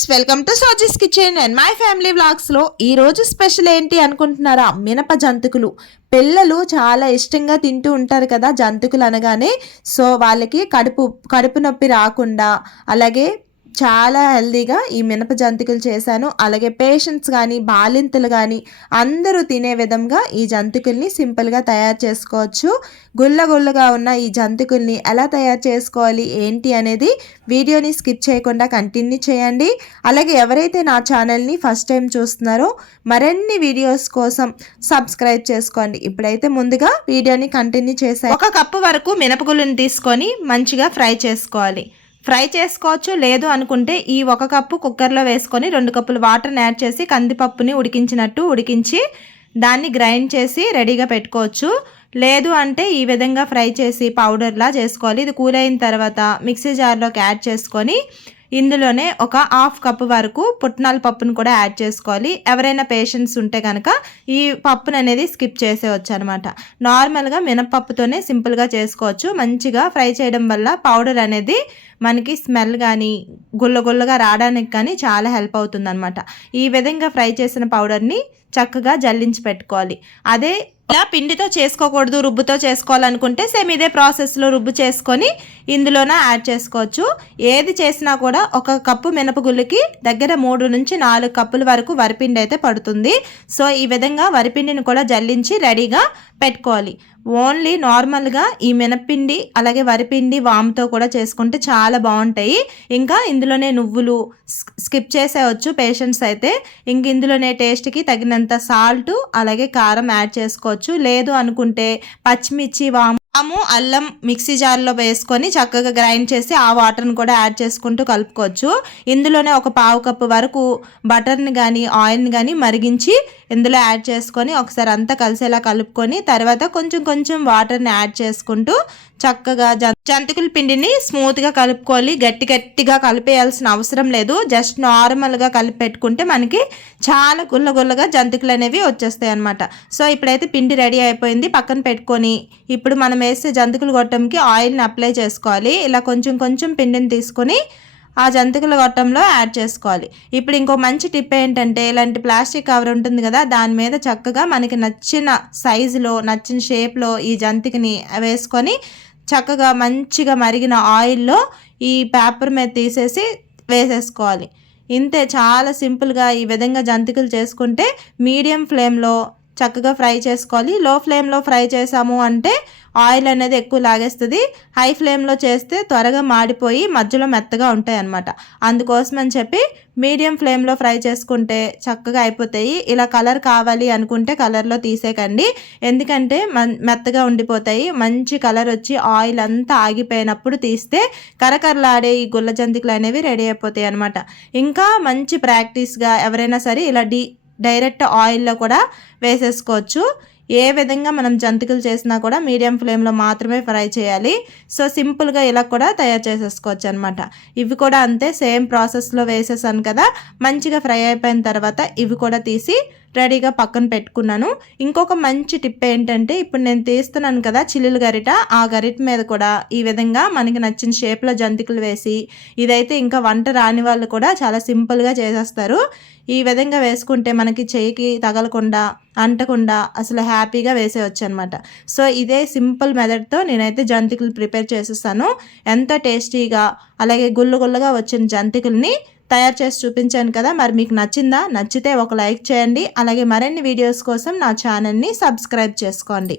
Friends welcome to Soji's kitchen and my family వ్లాగ్స్లో ఈరోజు special ఏంటి అనుకుంటున్నారా? మినప జంతుకులు. పిల్లలు చాలా ఇష్టంగా తింటూ ఉంటారు కదా జంతుకులు అనగానే. సో వాళ్ళకి కడుపు కడుపు నొప్పి రాకుండా అలాగే చాలా హెల్దీగా ఈ మినప జంతికలు చేశాను. అలాగే పేషెంట్స్ కానీ బాలింతలు కానీ అందరూ తినే విధంగా ఈ జంతికల్ని సింపుల్గా తయారు చేసుకోవచ్చు. గుల్ల గుల్లగా ఉన్న ఈ జంతికల్ని ఎలా తయారు చేసుకోవాలి ఏంటి అనేది వీడియోని స్కిప్ చేయకుండా కంటిన్యూ చేయండి. అలాగే ఎవరైతే నా ఛానల్ని ఫస్ట్ టైం చూస్తున్నారో మరిన్ని వీడియోస్ కోసం సబ్స్క్రైబ్ చేసుకోండి. ఇప్పుడైతే ముందుగా వీడియోని కంటిన్యూ చేశాను ఒక కప్పు వరకు మినపగుళ్ళని తీసుకొని మంచిగా ఫ్రై చేసుకోవాలి. ఫ్రై చేసుకోవచ్చు లేదు అనుకుంటే ఈ ఒక కప్పు కుక్కర్లో వేసుకొని రెండు కప్పులు వాటర్ని యాడ్ చేసి కందిపప్పుని ఉడికించినట్టు ఉడికించి దాన్ని గ్రైండ్ చేసి రెడీగా పెట్టుకోవచ్చు. లేదు అంటే ఈ విధంగా ఫ్రై చేసి పౌడర్లా చేసుకోవాలి. ఇది కూల్ అయిన తర్వాత మిక్సీ జార్లోకి యాడ్ చేసుకొని ఇందులోనే ఒక హాఫ్ కప్ వరకు పుట్నాల పప్పును కూడా యాడ్ చేసుకోవాలి. ఎవరైనా పేషెంట్స్ ఉంటే కనుక ఈ పప్పును అనేది స్కిప్ చేసేవచ్చు అనమాట నార్మల్గా మినపప్పుతోనే సింపుల్గా చేసుకోవచ్చు. మంచిగా ఫ్రై చేయడం వల్ల పౌడర్ అనేది మనకి స్మెల్ కానీ గుల్లగుల్లగా రావడానికి కానీ చాలా హెల్ప్ అవుతుంది ఈ విధంగా ఫ్రై చేసిన పౌడర్ని చక్కగా జల్లించి పెట్టుకోవాలి. అదే ఇలా పిండితో చేసుకోకూడదు రుబ్బుతో చేసుకోవాలనుకుంటే సేమ్ ఇదే ప్రాసెస్లో రుబ్బు చేసుకొని ఇందులోన యాడ్ చేసుకోవచ్చు. ఏది చేసినా కూడా ఒక కప్పు మినపగుళ్ళకి దగ్గర మూడు నుంచి నాలుగు కప్పుల వరకు వరిపిండి అయితే పడుతుంది. సో ఈ విధంగా వరిపిండిని కూడా జల్లించి రెడీగా పెట్టుకోవాలి. ఓన్లీ నార్మల్గా ఈ మినప్పిండి అలాగే వరిపిండి వామ్తో కూడా చేసుకుంటే చాలా బాగుంటాయి ఇంకా ఇందులోనే నువ్వులు స్కిప్ చేసేవచ్చు పేషెంట్స్ అయితే. ఇంక ఇందులోనే టేస్ట్కి తగినంత సాల్ట్ అలాగే కారం యాడ్ చేసుకోవచ్చు. లేదు అనుకుంటే పచ్చిమిర్చి వాము వాము అల్లం మిక్సీ జార్లో వేసుకొని చక్కగా గ్రైండ్ చేసి ఆ వాటర్ని కూడా యాడ్ చేసుకుంటూ కలుపుకోవచ్చు. ఇందులోనే ఒక పావు కప్పు వరకు బటర్ని కానీ ఆయిల్ని కానీ మరిగించి ఇందులో యాడ్ చేసుకొని ఒకసారి అంతా కలిసేలా కలుపుకొని తర్వాత కొంచెం కొంచెం వాటర్ని యాడ్ చేసుకుంటూ చక్కగా జంతికల పిండిని స్మూత్గా కలుపుకోవాలి. గట్టి గట్టిగా కలిపేయాల్సిన అవసరం లేదు. జస్ట్ నార్మల్గా కలిపి పెట్టుకుంటే మనకి చాలా గుల్ల గుల్లగా జంతికలు అనేవి వచ్చేస్తాయి అనమాట సో ఇప్పుడైతే పిండి రెడీ అయిపోయింది. పక్కన పెట్టుకొని ఇప్పుడు మనం వేసే జంతికలు గొట్టంకి ఆయిల్ని అప్లై చేసుకోవాలి. ఇలా కొంచెం కొంచెం పిండిని తీసుకొని ఆ జంతికల గొట్టంలో యాడ్ చేసుకోవాలి. ఇప్పుడు ఇంకో మంచి టిప్ ఏంటంటే ఇలాంటి ప్లాస్టిక్ కవర్ ఉంటుంది కదా దాని మీద చక్కగా మనకి నచ్చిన సైజులో నచ్చిన షేప్లో ఈ జంతికని వేసుకొని చక్కగా మంచిగా మరిగిన ఆయిల్లో ఈ పేపర్ మీద తీసేసి వేసేసుకోవాలి. ఇంతే చాలా సింపుల్గా ఈ విధంగా జంతికలు చేసుకుంటే మీడియం ఫ్లేమ్లో చక్కగా ఫ్రై చేసుకోవాలి. లో ఫ్లేమ్లో ఫ్రై చేసాము అంటే ఆయిల్ అనేది ఎక్కువ లాగేస్తుంది. హై ఫ్లేమ్లో చేస్తే త్వరగా మాడిపోయి మధ్యలో మెత్తగా ఉంటాయి అనమాట అందుకోసం అని చెప్పి మీడియం ఫ్లేమ్లో ఫ్రై చేసుకుంటే చక్కగా అయిపోతాయి. ఇలా కలర్ కావాలి అనుకుంటే కలర్లో తీసేకండి ఎందుకంటే మెత్తగా ఉండిపోతాయి. మంచి కలర్ వచ్చి ఆయిల్ అంతా ఆగిపోయినప్పుడు తీస్తే కరకరలాడే ఈ గుల్ల జంతికలు అనేవి రెడీ అయిపోతాయి అనమాట ఇంకా మంచి ప్రాక్టీస్గా ఎవరైనా సరే ఇలా డీ డైరెక్ట్ ఆయిల్లో కూడా వేసేసుకోవచ్చు. ఏ విధంగా మనం జంతికలు చేసినా కూడా మీడియం ఫ్లేమ్లో మాత్రమే ఫ్రై చేయాలి. సో సింపుల్గా ఇలా కూడా తయారు చేసేసుకోవచ్చు అనమాట ఇవి కూడా అంతే సేమ్ ప్రాసెస్లో వేసేసాను కదా. మంచిగా ఫ్రై అయిపోయిన తర్వాత ఇవి కూడా తీసి రెడీగా పక్కన పెట్టుకున్నాను. ఇంకొక మంచి టిప్ ఏంటంటే ఇప్పుడు నేను తీస్తున్నాను కదా చిల్లులు గరిట ఆ గరిట మీద కూడా ఈ విధంగా మనకి నచ్చిన షేప్లో జంతికలు వేసి ఇదైతే ఇంకా వంట రాని వాళ్ళు కూడా చాలా సింపుల్గా చేసేస్తారు. ఈ విధంగా వేసుకుంటే మనకి చేయికి తగలకుండా అంటకుండా అసలు హ్యాపీగా వేసేయచ్చు అనమాట సో ఇదే సింపుల్ మెథడ్తో నేనైతే జంతికలు ప్రిపేర్ చేసేస్తాను ఎంత టేస్టీగా అలాగే గుళ్ళు గుళ్ళగా వచ్చిన జంతికల్ని తయారు చేసి చూపించాను కదా మరి మీకు నచ్చిందా నచ్చితే ఒక లైక్ చేయండి. అలాగే మరిన్ని వీడియోస్ కోసం నా ఛానల్ని సబ్స్క్రైబ్ చేసుకోండి.